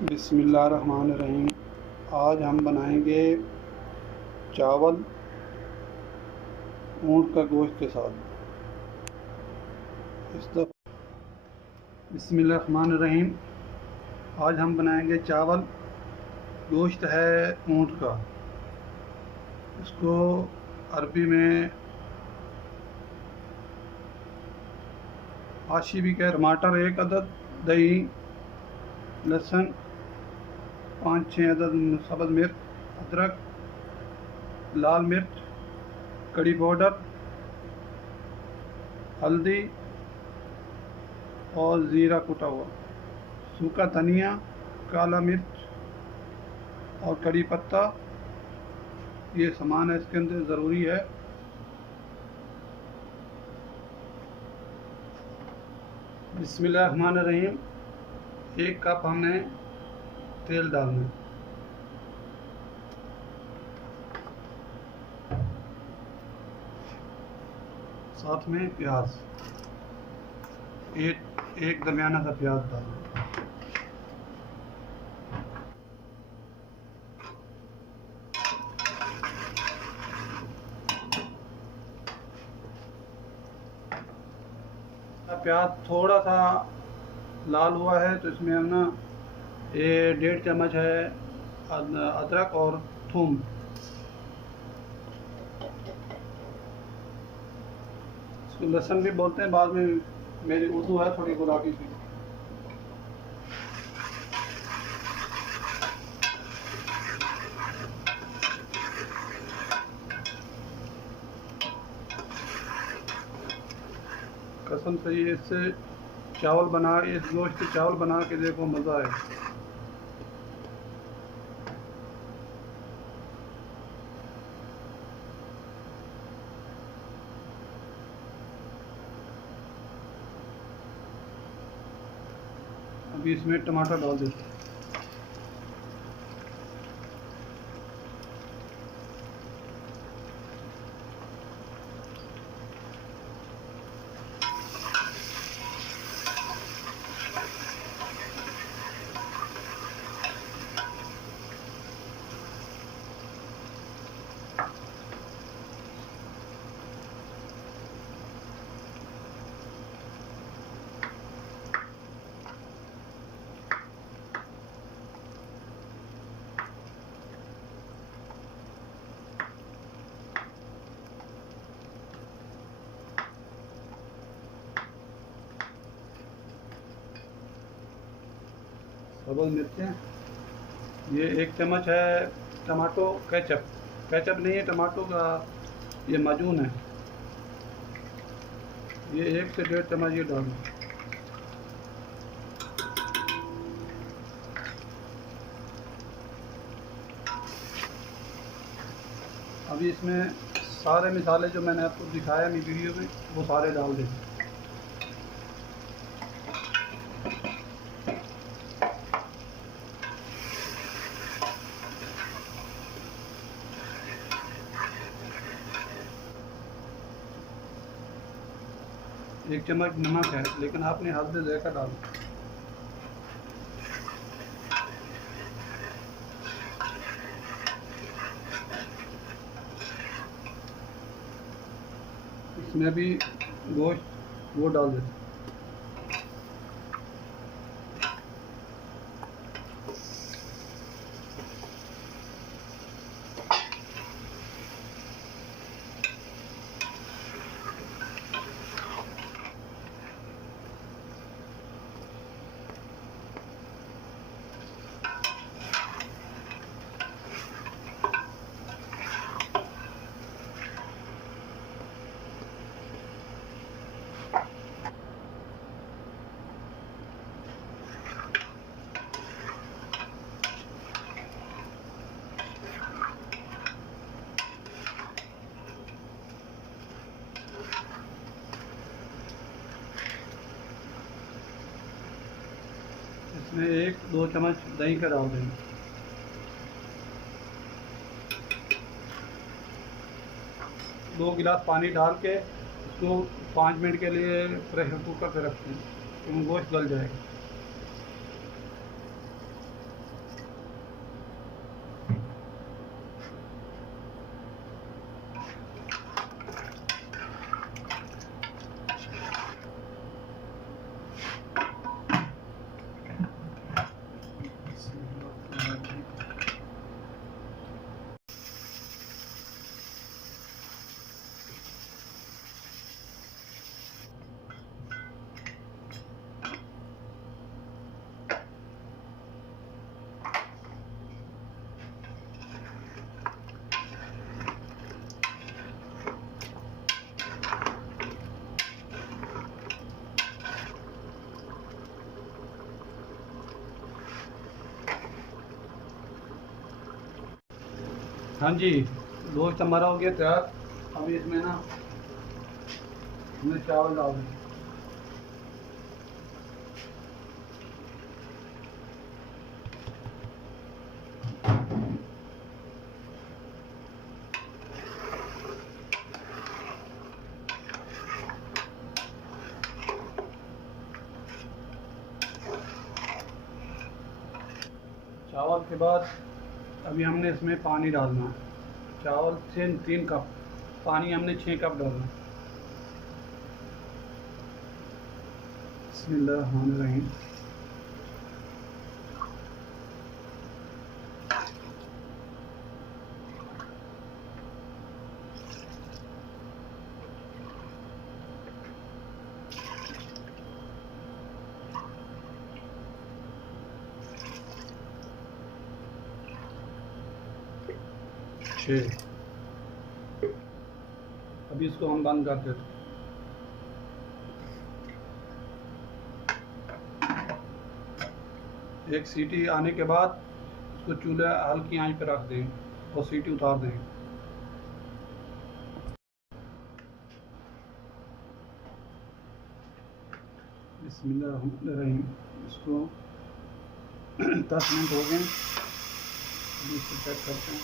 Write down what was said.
बिस्मिल्लाहिर्रहमानिर्रहीम। आज हम बनाएंगे चावल ऊँट का गोश्त के साथ। इस दफ़ा बिस्मिल्लाहिर्रहमानिर्रहीम। आज हम बनाएंगे चावल, गोश्त है ऊँट का। इसको अरबी में आशी भी कह। टमाटर 1 अदद, दही, लहसुन 5-6 अदद, सब्ज़ मिर्च, अदरक, लाल मिर्च, कड़ी पाउडर, हल्दी और ज़ीरा कुटा हुआ, सूखा धनिया, काला मिर्च और कड़ी पत्ता। ये सामान है इसके अंदर ज़रूरी है। बिस्मिल्लाहिर्रहमानिर्रहीम। 1 कप हमें तेल डालना है। साथ में प्याज, एक दरमियाना सा प्याज डालना। प्याज थोड़ा सा लाल हुआ है तो इसमें हम ना ये 1.5 चम्मच है अदरक और थूम। इसको लहसुन भी बोलते हैं, बाद में मेरी उर्दू है थोड़ी गुलाबी सी। कसम से ये इससे चावल बना, इस गोश्त के चावल बना के देखो, मज़ा है। अभी इसमें टमाटर डाल देते हैं। सब्ज़ मिर्चें, ये 1 चम्मच है टमाटो केचप। केचप नहीं है, टमाटो का ये माजून है। ये 1 से 1.5 चम्मच ये डालूँ। अभी इसमें सारे मसाले जो मैंने आपको दिखाया मेरी वीडियो में, वो सारे डाल दें। एक चम्मच नमक है, लेकिन आपने हल्दी देकर डालना। इसमें भी गोश्त वो डाल देते। इसमें 1-2 चम्मच दही का डाल देंगे। दो गिलास पानी डाल के इसको 5 मिनट के लिए प्रेशर कुकर पे रखते हैं, तो गोश्त गल जाएगा। हाँ जी, गोश्त हमारा हो गया तैयार। अभी इसमें ना हमने चावल डाल दें। चावल के बाद अभी हमने इसमें पानी डालना है। चावल से 3 कप, पानी हमने 6 कप डालना है। बिस्मिल्लाहिर्रहमानिर्रहीम। अभी इसको हम बंद कर देते हैं। एक सीटी आने के बाद इसको चूल्हे हल्की आंच पर रख दें और सीटी उतार दें। बिस्मिल्लाहिर्रहमानिर्रहीम। इसको 10 मिनट हो गए, इसको चेक करते हैं।